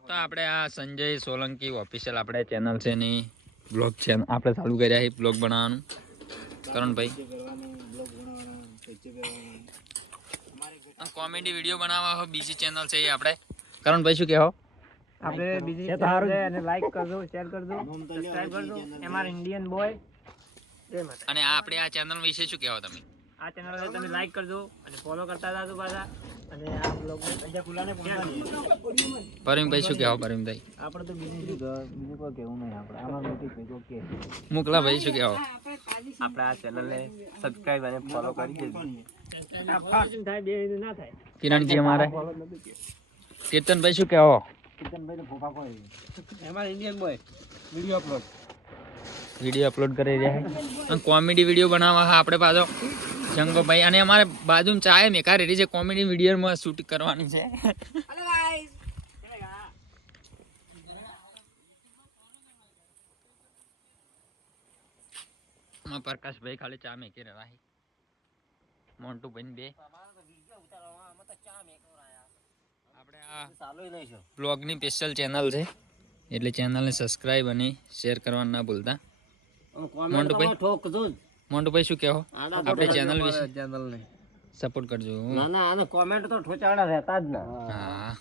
તો આપણે આ સંજય સોલંકી ઓફિશિયલ આપણે ચેનલ છે ની બ્લોગ છે આપણે ચાલુ કર્યા છે બ્લોગ બનાવવાનું કરણભાઈ કોમેડી વિડીયો બનાવવા બીજી ચેનલ છે એ આપણે કરણભાઈ શું કહેવો આપણે બીજી ચેનલ છે અને લાઈક કરજો શેર કરજો સબસ્ક્રાઇબ કરજો એમઆર ઇન્ડિયન બોય અને આ આપણે આ ચેનલ વિશે શું કહેવો તમે આ ચેનલને તમે લાઈક કરજો અને ફોલો કરતા જાજો પાછા અને આ બ્લોગને બીજા ખુલાને પહોંચાડીએ પરવીનભાઈ શું કહેવો પરવીનભાઈ આપણે તો બીજું કોઈ કહેવું નહીં આપણે આમાં મોટી ભેગો કે મુકલાભાઈ શું કહેવો આપણે આ ચેનલને સબસ્ક્રાઇબ અને ફોલો કરી દેજો થાય બે ના થાય કિરણજી અમારે કીર્તનભાઈ શું કહેવો કિશનભાઈ તો ફોફા કોઈ MR Indian boy video upload કરી રહ્યા છે કોમેડી વિડીયો બનાવવા આપણે પાછો જંગોભાઈ અને અમારે બાજુમાં ચાય મેકા રેડી છે કોમેડી વિડીયોમાં શૂટ કરવાની છે પ્રકાશભાઈ ખાલી ચા મેકી રહ્યા છે મોન્ટુભાઈ બે આપણે આ બ્લોગની સ્પેશિયલ ચેનલ છે એટલે ચેનલને સબસ્ક્રાઇબ અને શેર કરવાનું ના ભૂલતા મોન્ટુભાઈ શું કહો આપણે ચેનલ વિશે ચેનલ ને સપોર્ટ કરજો ના ના આને કોમેન્ટ તો ઠોચાડા રહેતા જ ના હા